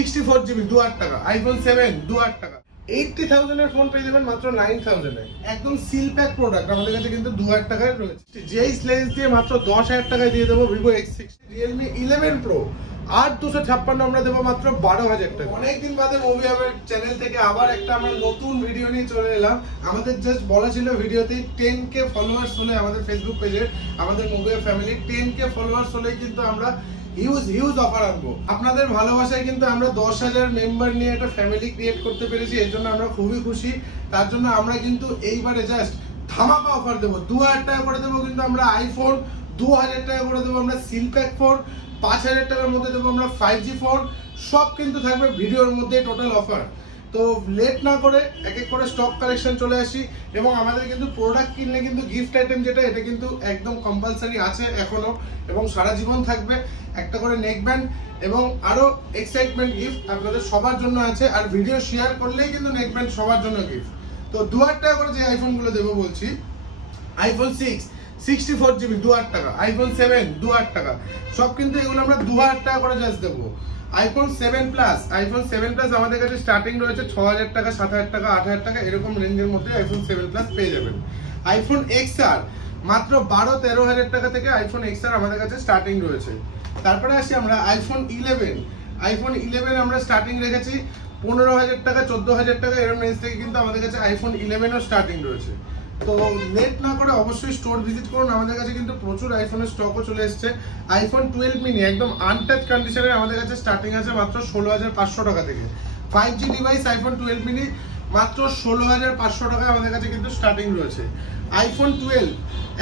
64GB 2000 টাকা, iPhone 7 2000 টাকা, 80,000 এর ফোন পেয়ে যাবেন মাত্র 9,000 এ। একদম সিল প্যাক প্রোডাক্ট আমাদের কাছে কিন্তু 2000 টাকায় রয়েছে। যেই লেন্স দিয়ে মাত্র 10,000 টাকায় দিয়ে দেবো Vivo X60, Realme 11 Pro 8256 আমরা দেবো মাত্র 12,000 টাকা। অনেকদিন বাদে মুভি হাবের চ্যানেল থেকে আবার একটা আমরা নতুন ভিডিও নিয়ে চলে এলাম। আমাদের জাস্ট বলা ছিল ভিডিওতে 10K ফলোয়ার্স হলে আমাদের ফেসবুক পেজে আমাদের মুভি ফ্যামিলি 10K ফলোয়ার্স হলে কিন্তু আমরা হিউজ অফার আনবো। আপনাদের ভালোবাসায় কিন্তু আমরা 10,000 মেম্বার নিয়ে একটা ফ্যামিলি ক্রিয়েট করতে পেরেছি, এর জন্য আমরা খুবই খুশি। তার জন্য আমরা কিন্তু এইবারে জাস্ট ধামাকা অফার দেবো। 2000 টাকা করে দেবো কিন্তু আমরা আইফোন, 2000 টাকা করে দেবো আমরা সিলপ্যাক ফোন, 5,000 টাকার মধ্যে দেবো আমরা 5G ফোন। সব কিন্তু থাকবে ভিডিওর মধ্যে টোটাল অফার। তো লেট না করে এক এক করে স্টক কালেকশন চলে আসি। এবং আমাদের কিন্তু প্রোডাক্ট কিনলে কিন্তু গিফট আইটেম যেটা, এটা কিন্তু একদম কম্পালসারি আছে এখনো এবং সারা জীবন থাকবে। একটা করে নেক ব্যান্ড এবং আরো এক্সাইটমেন্ট গিফট আপনাদের সবার জন্য আছে। আর ভিডিও শেয়ার করলেই কিন্তু নেক ব্যান্ড সবার জন্য গিফট। তো 2000 টাকা করে যে আইফোন গুলো দেবো বলছি, iPhone 6 64GB 2000 টাকা, iPhone 7 2000 টাকা, সব কিন্তু এগুলো আমরা 2000 টাকা করে জাস্ট দেবো। iPhone 7 Plus, iPhone 7 Plus আমাদের কাছে স্টার্টিং রয়েছে 6,000 টাকা, 7,000 টাকা, 8,000 টাকা, এরকম রেঞ্জের মধ্যে iPhone 7 Plus পেয়ে যাবেন। iPhone XR মাত্র 12-13,000 টাকা থেকে iPhone XR আমাদের কাছে স্টার্টিং রয়েছে। তারপরে আসি আমরা iPhone 11, iPhone 11 আমরা স্টার্টিং রেখেছি 15,000 টাকা, 14,000 টাকা, এরকম রেঞ্জ থেকে কিন্তু আমাদের কাছে iPhone 11 ও স্টার্টিং রয়েছে। তো লেট না করে অবশ্যই স্টোর ভিজিট করুন। আমাদের কাছে কিন্তু প্রচুর আইফোনের স্টকও চলে এসেছে। iPhone 12 mini একদম আনটাচ কন্ডিশনে আমাদের কাছে স্টার্টিং আছে মাত্র 16,500 টাকা থেকে। 5G ডিভাইস iPhone 12 mini মাত্র 16,500 টাকায় আমাদের কাছে কিন্তু স্টার্টিং রয়েছে। iPhone 12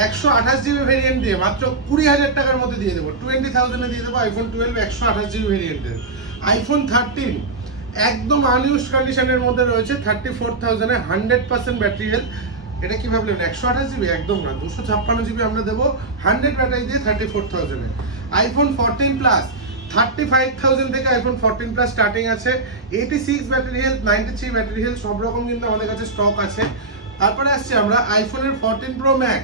128GB ভেরিয়েন্ট দিয়ে মাত্র 20,000 টাকার মধ্যে দিয়ে দেবো, 20,000 এ দিয়ে দেবো iPhone 12 128GB ভেরিয়েন্টের। iPhone 13 একদম আনইউজড কন্ডিশনের মধ্যে রয়েছে 34,000 এ, 100% ব্যাটারি হেলথ। এটা কি ভাবলেন 128GB? একদম না, 256GB আমরা দেবো 100 ব্যাটারি দিয়ে 34,000 এ। iPhone 14 Plus 35,000 থেকে iPhone 14 Plus স্টার্টিং আছে। 86 ব্যাটারি হেলথ, 93 ব্যাটারি হেলথ, সব রকম কিন্তু আমাদের কাছে স্টক আছে। তারপরে আসছে আমরা iPhone 14 Pro Max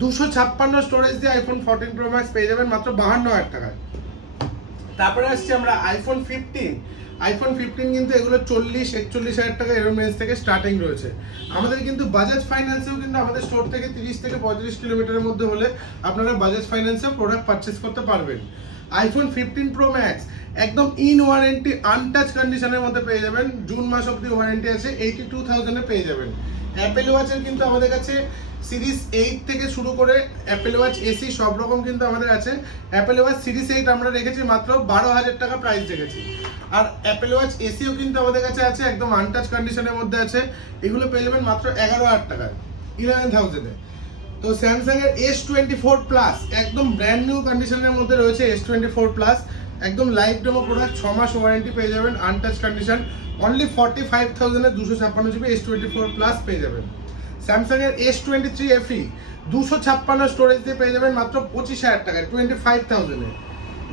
256 স্টোরেজ দিয়ে iPhone 14 Pro Max পেয়ে যাবেন মাত্র 52,000 টাকায়। তারপরে আসছে আমরা iPhone 15 কিন্তু এগুলো 40-41,000 টাকা এরকম রেঞ্জ থেকে স্টার্টিং রয়েছে। আমাদের কিন্তু বাজাজ ফাইন্যান্সেও কিন্তু আমাদের স্টোর থেকে 30 থেকে 35 কিলোমিটারের মধ্যে হলে আপনারা বাজাজ ফাইন্যান্সে প্রোডাক্ট পারচেস করতে পারবেন। iPhone 15 Pro Max একদম ইন ওয়ারেন্টি আনটাচ কন্ডিশনের মধ্যে পেয়ে যাবেন, জুন মাস অবধি ওয়ারেন্টি আছে, 82,000 এ পেয়ে যাবেন। অ্যাপেল ওয়াচের কিন্তু আমাদের কাছে সিরিজ 8 থেকে শুরু করে অ্যাপেল ওয়াচ এসি সব রকম কিন্তু আমাদের আছে। অ্যাপেল ওয়াচ সিরিজ 8 আমরা রেখেছি মাত্র 12,000 টাকা প্রাইস রেখেছি। আর অ্যাপেল ওয়াচ এসিও কিন্তু আমাদের কাছে আছে, একদম আনটাচ কন্ডিশনের মধ্যে আছে। এগুলো পেয়ে যাবেন মাত্র 11,000 টাকায়, 11,000 এ। তো স্যামসাং এর S24 Plus একদম ব্র্যান্ড নিউ কন্ডিশনের মধ্যে রয়েছে। S24 Plus একদম লাইভ ডেমো প্রোডাক্ট, 6 মাস ওয়ারেন্টি পেয়ে যাবেন, আনটাচ কন্ডিশন, অনলি 45,000 এ 256GB S24 Plus পেয়ে যাবেন। স্যামসাং এর S23 FE 256 স্টোরেজ দিয়ে পেয়ে যাবেন মাত্র 25,000 টাকায়, 25,000 এ।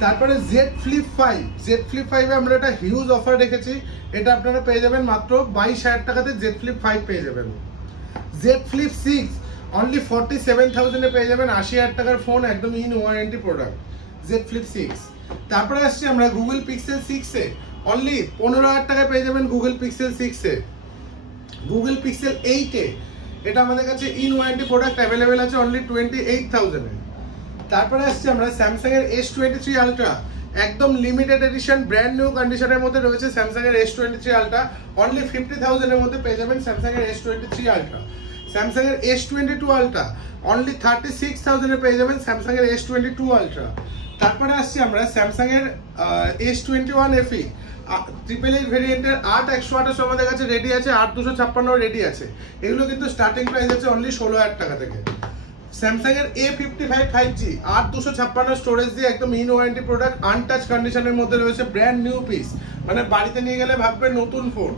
তারপরে Z Flip 5 এ আমরা একটা হিউজ অফার রেখেছি, এটা আপনারা পেয়ে যাবেন মাত্র 22,000 টাকাতে Z Flip 5 পেয়ে যাবেন। Z Flip 6 অনলি 47,000 এ পেয়ে যাবেন, 80,000 টাকার ফোন, একদম in warranty product Z Flip 6। তারপরে আসছি আমরা Google Pixel 6 এ, অনলি 15,000 টাকায় পেয়ে যাবেন Google Pixel 6 এ। Google Pixel 8 এ এটা আমাদের কাছে ইন ওয়ারেন্টি প্রোডাক্ট অ্যাভেলেবেল আছে, অনলি 28,000 এ। তারপরে আসছে আমরা স্যামসাং এর S23 Ultra একদম লিমিটেড এডিশন ব্র্যান্ড নিউ কন্ডিশনের মধ্যে রয়েছে। স্যামসাং এর S23 Ultra অনলি 50,000 এর মধ্যে পেয়ে যাবেন স্যামসাং এর S23 Ultra। স্যামসাং এর S22 Ultra অনলি 36,000 এ পেয়ে যাবেন স্যামসাং এর S22 Ultra। তারপরে আসছি আমরা স্যামসাং এর S21 FE 888 ভেরিয়েন্টের 8/128 আমাদের কাছে রেডি আছে, 8/256 রেডি আছে। এগুলো কিন্তু স্টার্টিং প্রাইস আছে অনলি 16,000 টাকা থেকে। স্যামসাং এর A55 5G 8/256 স্টোরেজ দিয়ে একদম ইন ওয়ারেন্টি প্রোডাক্ট, আনটাচ কন্ডিশনের মধ্যে রয়েছে, ব্র্যান্ড নিউ পিস, মানে বাড়িতে নিয়ে গেলে ভাববেন নতুন ফোন।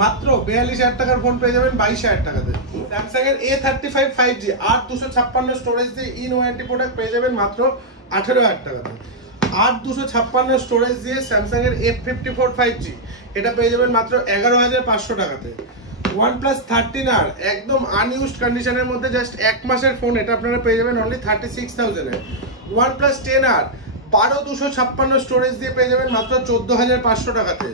মাত্র 42,000 টাকার ফোন পেয়ে যাবেন 22,000 টাকাতে। স্যামসাং এর A35 5G 8/256 স্টোরেজ দিয়ে ইন ওয়ারেন্টি প্রোডাক্ট পেয়ে যাবেন মাত্র 18,000 টাকাতে। 8/256 স্টোরেজ দিয়ে স্যামসাং এর F54 5G এটা পেয়ে যাবেন মাত্র 11,500 টাকাতে। OnePlus 13R একদম আনইউজড কন্ডিশনের মধ্যে জাস্ট 1 মাসের ফোন, এটা আপনারা পেয়ে যাবেন অনলি 36,000 এ। OnePlus 10R 12256 স্টোরেজ দিয়ে পেয়ে যাবেন মাত্র 14500 টাকাতে।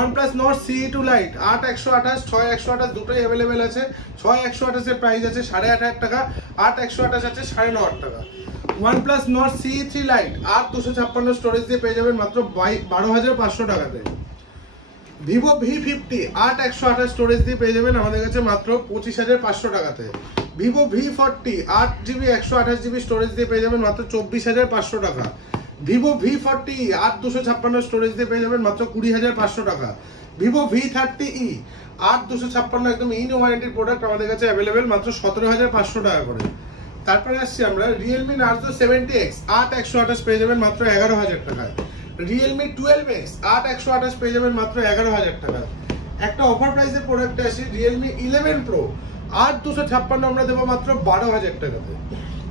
OnePlus Nord CE2 Lite 8128 6128 দুটোই অ্যাভেলেবেল আছে। 6128 এর প্রাইস আছে 8500 টাকা, 8128 আছে 9500 টাকা। OnePlus Nord CE3 Lite 8256 storage দিয়ে পেয়ে যাবেন মাত্র 12500 টাকাতে। Vivo V50 8128 স্টোরেজ দিয়ে পেয়ে যাবেন আমাদের কাছে মাত্র 25500 টাকাতে। Vivo V40 8GB 128GB storage দিয়ে পেয়ে যাবেন মাত্র 24500 টাকা। Vivo V40 8256 স্টোরেজ দিয়ে পেয়ে যাবেন মাত্র 20500 টাকা। Vivo V30e 8256 একদম ইন ওয়ারেন্টির প্রোডাক্ট আমাদের কাছে অ্যাভেলেবেল মাত্র 17500 টাকা করে। তারপরে আসছি আমরা Realme Narzo 70X 8128 পেয়ে যাবেন মাত্র 11000 টাকায়। Realme 12X 8128 পেয়ে যাবেন মাত্র 11000 টাকায়। একটা অফার প্রাইসের প্রোডাক্টে আসি Realme 11 Pro 8256 আমরা দেবো মাত্র 12000 টাকাতে।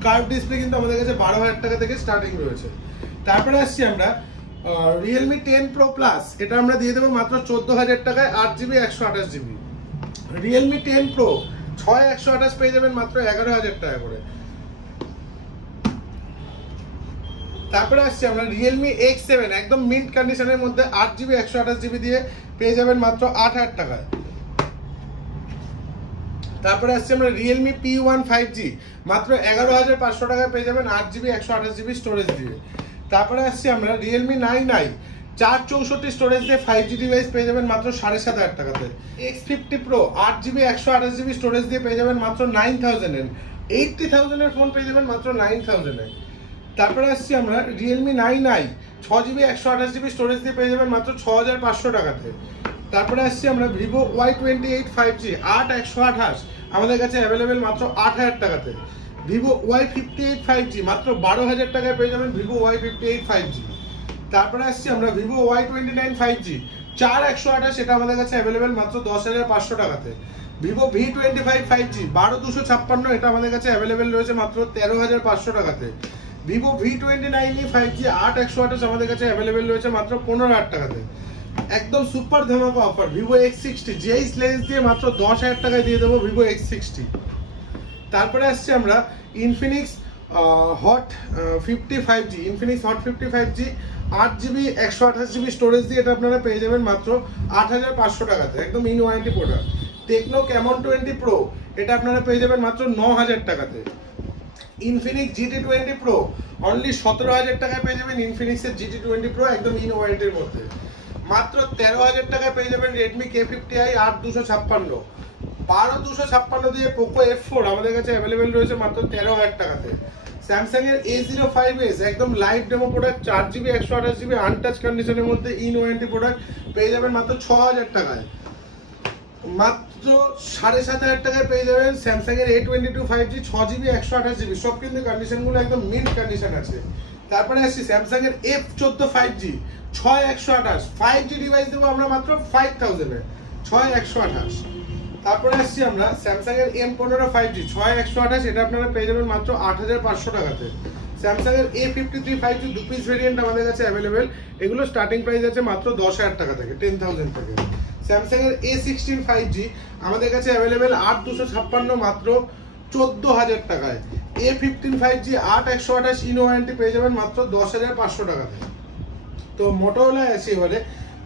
কার্ভ ডিসপ্লে কিন্তু আমাদের কাছে 12000 টাকা থেকে স্টার্টিং রয়েছে। তারপরে আসছি আমরা Realme 10 Pro Plus, এটা আমরা দিয়ে দেবো মাত্র 14000 টাকায় 8GB 128GB। Realme 10 Pro 6128 পেয়ে যাবেন মাত্র 11000 টাকা করে। তারপরে আসছি আমরা Realme X7 একদম মিন্ট কন্ডিশনের মধ্যে 8GB 128GB দিয়ে পেয়ে যাবেন মাত্র 8000 টাকায়। তারপরে আসছি আমরা Realme P1 5G মাত্র 11500 টাকায় পেয়ে যাবেন 8GB 128GB স্টোরেজ দিয়ে। তারপরে আসছি আমরা Realme 9i 464 স্টোরেজ দিয়ে 5G ডিভাইস পেয়ে যাবেন মাত্র 7500 টাকাতে। X50 Pro 8GB 128GB storage দিয়ে পেয়ে যাবেন মাত্র 9000 এ। 80000 এর ফোন পেয়ে যাবেন মাত্র 9000 এ। তারপরে আসছি আমরা Realme 9i 6GB 128GB storage দিয়ে পেয়ে যাবেন মাত্র 6500 টাকাতে। তারপরে আসছি আমরা Vivo Y28 5G 8128 আমাদের কাছে অ্যাভেলেবেল মাত্র 8000 টাকাতে। Vivo Y58 5G মাত্র 12000 টাকায় পেয়ে যাবেন Vivo Y58 5G। তারপরে আসছি আমরা Vivo Y29 5G 4128 এটা আমাদের কাছে অ্যাভেলেবেল মাত্র 10500 টাকাতে। Vivo V25 5G 12256 এটা আমাদের কাছে অ্যাভেলেবেল রয়েছে মাত্র 13500 টাকাতে। Vivo V29e 5G 8128 আমাদের কাছে অ্যাভেলেবেল রয়েছে মাত্র 15000 টাকাতে। একদম সুপার ধামাকা অফার Vivo X60 যেই লেন্স দিয়ে মাত্র 10000 টাকায় দিয়ে দেবো Vivo X60। তারপরে আসছি আমরা Infinix Hot 50 5G Infinix Hot 50 5G 8GB 128GB storage দিয়ে এটা আপনারা পেয়ে যাবেন মাত্র 8500 টাকাতে, একদম in warranty product. Tecno Camon 20 Pro এটা আপনারা পেয়ে যাবেন মাত্র 9000 টাকাতে। Infinix GT20 Pro অনলি 17000 টাকায় পেয়ে যাবেন Infinix এর GT20 Pro একদম ইন ওয়ারেন্টির মধ্যে। মাত্র 13000 টাকায় পেয়ে যাবেন Redmi K50i 8256। 12256 দিয়ে Poco F4 আমাদের কাছে অ্যাভেলেবেল রয়েছে মাত্র 13000 টাকাতে। Samsung এর A05s একদম live demo product 4GB 128GB untouch কন্ডিশনের মধ্যে ইন ওয়ারেন্টি প্রোডাক্ট পেয়ে যাবেন মাত্র 6000 টাকায়। মাত্র 7500 টাকায় পেয়ে যাবেন Samsung এর A22 5G 6GB 128GB, সব কিন্তু কন্ডিশনগুলো একদম মিন্ট কন্ডিশন আছে। তারপরে আসছি Samsung এর F14 5G 6128 5G ডিভাইস দেবো আমরা মাত্র 5000 এ 6128। তারপরে আসছি আমরা Samsung এর M15 5G 6128 এটা আপনারা পেয়ে যাবেন মাত্র 8500 টাকাতে। Samsung এর A53 5G দু পিস ভেরিয়েন্ট আমাদের কাছে অ্যাভেলেবেল, এগুলো স্টার্টিং প্রাইস আছে মাত্র 10000 টাকা থেকে 10000 থেকে। Samsung এর A16 5G আমাদের কাছে অ্যাভেলেবেল 8256 মাত্র 14000 টাকায়। A15 5G 8128 ইন ওয়ারেন্টি পেয়ে যাবেন মাত্র 10500 টাকাতে। তো Motorola আছে এবারে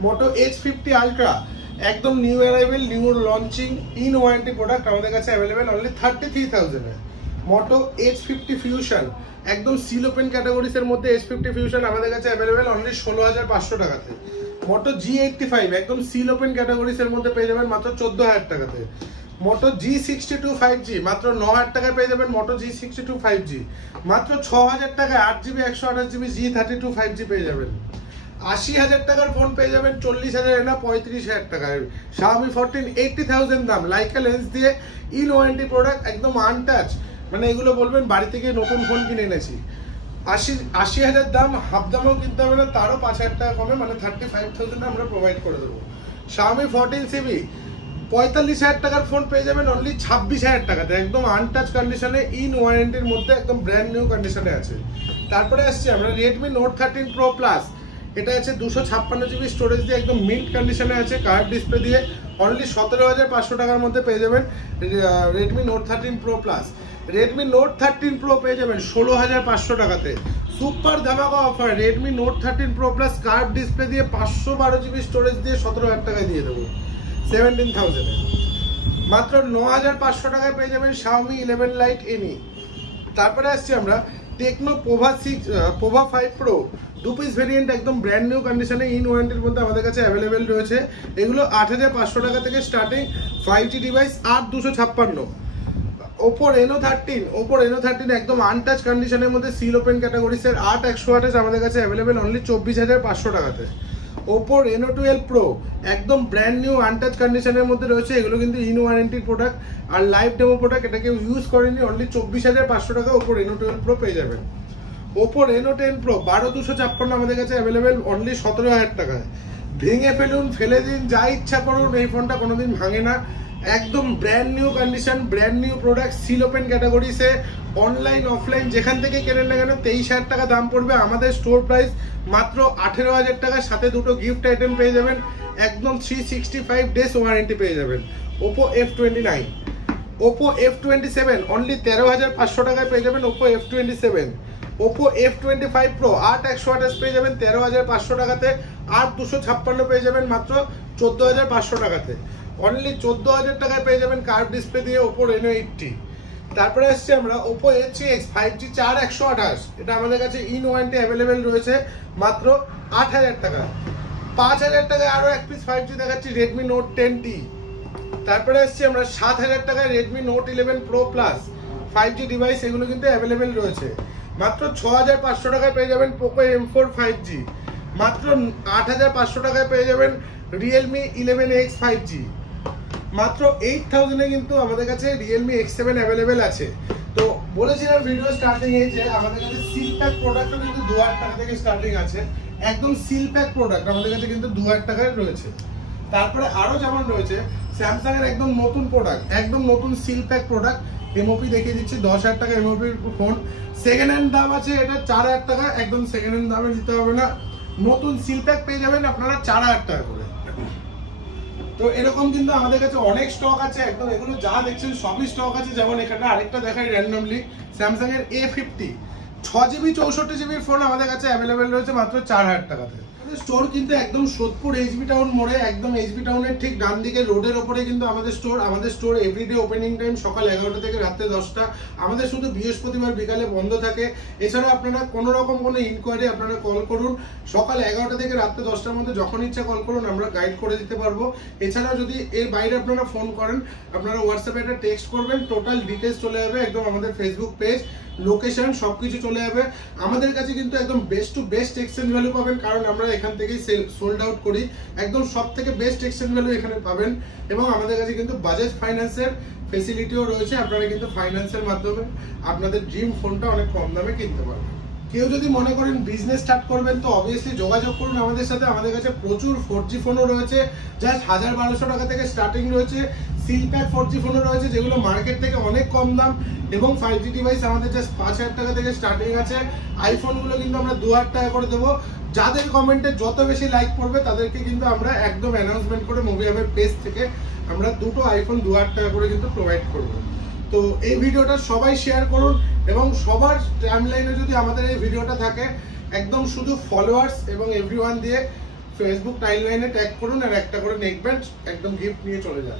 Moto H50 Ultra একদম new arrival new launching in warranty product আমাদের কাছে অ্যাভেলেবেল অনলি 33000 এ। Moto H50 Fusion একদম সিল ওপেন ক্যাটাগরিজ এর মধ্যে H50 Fusion আমাদের কাছে অ্যাভেলেবেল অনলি 16500 টাকাতে। Moto G85 একদম সিল ওপেন ক্যাটাগরিজ এর মধ্যে পেয়ে যাবেন মাত্র 14000 টাকাতে। Moto G62 5G মাত্র 9000 টাকায় পেয়ে যাবেন Moto G62 5G। মাত্র 6000 টাকায় 8GB 128GB G32 5G পেয়ে যাবেন। 80000 টাকার ফোন পেয়ে যাবেন 40000 না 35000 টাকায়। Xiaomi 14 80000 দাম লাইকা লেন্স দিয়ে ইন ওয়ারেন্টি প্রোডাক্ট একদম আনটাচ, মানে এগুলো বলবেন বাড়ি থেকে নতুন ফোন কিনে এনেছি। 80000 দাম, হাফ দামও কিনতে হবে না, তারও 5000 টাকা কমে, মানে 35000 আমরা প্রোভাইড করে দেবো। Xiaomi 14CB 45000 টাকার ফোন পেয়ে যাবেন অনলি 26000 টাকাতে, একদম আনটাচ কন্ডিশনে ইন ওয়ারেন্টির মধ্যে একদম ব্র্যান্ড নিউ কন্ডিশনে আছে। তারপরে আসছি আমরা Redmi Note 13 Pro Plus, এটা আছে 256GB স্টোরেজ দিয়ে একদম মিন্ট কন্ডিশনে আছে, কার্ভ ডিসপ্লে দিয়ে অনলি 17500 টাকার মধ্যে পেয়ে যাবেন Redmi Note 13 Pro Plus। Redmi note 13 pro পেয়ে যাবেন 16,500 টাকাতে। সুপার ধামাকা offer, Redmi note 13 pro plus curve display দিয়ে 512 জিবি স্টোরেজ দিয়ে 17,000 টাকায় দিয়ে দেবো 17,000 এ। মাত্র 9,500 টাকায় পেয়ে যাবেন Xiaomi 11 Lite NE। তারপরে আসছি আমরা techno Pova 5 pro 2 piece variant, একদম ব্র্যান্ড নিউ কন্ডিশনে ইন ওয়ারেন্টির মধ্যে আমাদের কাছে অ্যাভেলেবেল রয়েছে। এগুলো 8,500 টাকা থেকে starting, 5G device 8,256। Oppo Reno 13 একদম আনটাচ কন্ডিশনের মধ্যে সিল ওপেন ক্যাটাগরিজের 8/128 আমাদের কাছে অ্যাভেলেবেল অনলি 24,500 টাকাতে। ওপো রেনো 12 প্রো একদম ব্র্যান্ড নিউ আনটাচ কন্ডিশনের মধ্যে রয়েছে। এগুলো কিন্তু ইন ওয়ারেন্টির প্রোডাক্ট আর লাইভ ডেমো প্রোডাক্ট, এটা কেউ ইউজ করেনি। অনলি 24,500 টাকা ওপো রেনো 12 প্রো পেয়ে যাবেন। ওপো রেনো 10 প্রো 12,256 আমাদের কাছে অ্যাভেলেবেল অনলি 17,000 টাকায়। ভেঙে ফেলুন, ফেলে দিন, যা ইচ্ছা করুন, এই ফোনটা কোনোদিন ভাঙে না। একদম brand new condition, brand new product, seal open ক্যাটাগরিসে, অনলাইন অফলাইন যেখান থেকে কেনেন না কেন 23,000 টাকা দাম পড়বে। আমাদের স্টোর প্রাইস মাত্র 18,000 টাকা, সাথে দুটো গিফট আইটেম পেয়ে যাবেন, একদম 365 ডেজ ওয়ারেন্টি পেয়ে যাবেন। Oppo F29, Oppo F27 only 13,500 টাকায় পেয়ে যাবেন। Oppo F27, Oppo F25 pro 8/128 পেয়ে যাবেন 13,500 টাকাতে। 8,256 পেয়ে যাবেন মাত্র 14,500 টাকাতে। অনলি 14,000 টাকায় পেয়ে যাবেন কার্ভ ডিসপ্লে দিয়ে ওপো রেনো 80। তারপরে আসছে আমরা ওপো A3X 5G 4/128, এটা আমাদের কাছে ইন ওয়ারেন্টি অ্যাভেলেবেল রয়েছে মাত্র 8,000 টাকা। 5,000 টাকায় আরও এক পিস 5G দেখাচ্ছি, রেডমি নোট 10T। তারপরে আসছি আমরা 7,000 টাকায় Redmi note 11 pro plus 5G device, এগুলো কিন্তু অ্যাভেলেবেল রয়েছে। মাত্র 6,500 টাকায় পেয়ে যাবেন পোকো M4 5G। মাত্র 8,500 টাকায় পেয়ে যাবেন রিয়েলমি 11X 5G। মাত্র 8,000 কিন্তু আমাদের কাছে রিয়েলমি X7 অ্যাভেলেবেল আছে। তো বলেছিলাম ভিডিও স্টার্টিং এ যে আমাদের কাছে সিল প্যাক প্রোডাক্টও কিন্তু 2,000 টাকা থেকে স্টার্টিং আছে। একদম সিল প্যাক প্রোডাক্ট আমাদের কাছে কিন্তু 2,000 টাকায় রয়েছে। তারপরে আরো যেমন রয়েছে স্যামসাং এর একদম নতুন প্রোডাক্ট, একদম নতুন সিল প্যাক প্রোডাক্ট, এমওপি দেখিয়ে দিচ্ছি 10,000 টাকা এমওপি ফোন। সেকেন্ড হ্যান্ড দাম আছে এটা 4,000 টাকা, একদম সেকেন্ড হ্যান্ড দামে দিতে হবে না। নতুন সিল প্যাক পেয়ে যাবেন আপনারা 4,000 টাকা করে। তো এরকম কিন্তু আমাদের কাছে অনেক স্টক আছে, একদম এগুলো যা দেখছেন সবই স্টক আছে। যেমন এখানে আরেকটা দেখাই র্যান্ডমলি, স্যামসাং এর A50 6GB 64GB ফোন আমাদের কাছে অ্যাভেলেবেল রয়েছে মাত্র 4,000 টাকাতে। স্টোর কিন্তু একদম সোদপুর এইচবি টাউন মোড়ে, একদম এইচবি টাউনের ঠিক ডান দিকে রোডের ওপরে কিন্তু আমাদের স্টোর। আমাদের স্টোর এভরিডে ওপেনিং টাইম সকাল 11টা থেকে রাত্রে 10টা। আমাদের শুধু বৃহস্পতিবার বিকালে বন্ধ থাকে। এছাড়া আপনারা কোনো রকম কোনো ইনকোয়ারি আপনারা কল করুন, সকাল 11টা থেকে রাত্রে 10টার মধ্যে যখন ইচ্ছা কল করুন, আমরা গাইড করে দিতে পারবো। এছাড়াও যদি এর বাইরে আপনারা ফোন করেন, আপনারা হোয়াটসঅ্যাপে একটা টেক্সট করবেন, টোটাল ডিটেলস চলে যাবে, একদম আমাদের ফেসবুক পেজ, লোকেশন সবকিছু চলে যাবে। আমাদের কাছে কিন্তু একদম best to best exchange value পাবেন, কারণ আমরা এখান থেকেই সোল্ড আউট করি। একদম সব থেকে বেস্ট এক্সচেঞ্জ ভ্যালু এখানে পাবেন। এবং আমাদের কাছে কিন্তু বাজাজ ফাইন্যান্সের ফেসিলিটিও রয়েছে, আপনারা কিন্তু ফাইন্যান্সের মাধ্যমে আপনাদের ড্রিম ফোনটা অনেক কম দামে কিনতে পারবেন। কেউ যদি মনে করেন বিজনেস স্টার্ট করবেন তো অবভিয়াসলি যোগাযোগ করুন আমাদের সাথে। আমাদের কাছে প্রচুর 4G ফোনও রয়েছে, জাস্ট 1,200 টাকা থেকে স্টার্টিং রয়েছে। সিল প্যাক 4G ফোনও রয়েছে যেগুলো মার্কেট থেকে অনেক কম দাম। এবং 5G ডিভাইস আমাদের জাস্ট 5,000 টাকা থেকে স্টার্টিং আছে। আইফোনগুলো কিন্তু আমরা 2,000 টাকা করে দেবো। যাদের কমেন্টে যত বেশি লাইক পড়বে তাদেরকে কিন্তু আমরা একদম অ্যানাউন্সমেন্ট করে মুভি হাবের পেজ থেকে আমরা দুটো আইফোন 2,000 টাকা করে কিন্তু প্রোভাইড করবো। তো এই ভিডিওটা সবাই শেয়ার করুন, এবং সবার টাইমলাইনে যদি আমাদের এই ভিডিওটা থাকে একদম শুধু ফলোয়ার্স এবং এভরিওয়ান দিয়ে ফেসবুক টাইমলাইনে ট্যাগ করুন, আর একটা করে নেক ব্যান্ড একদম গিফট নিয়ে চলে যান।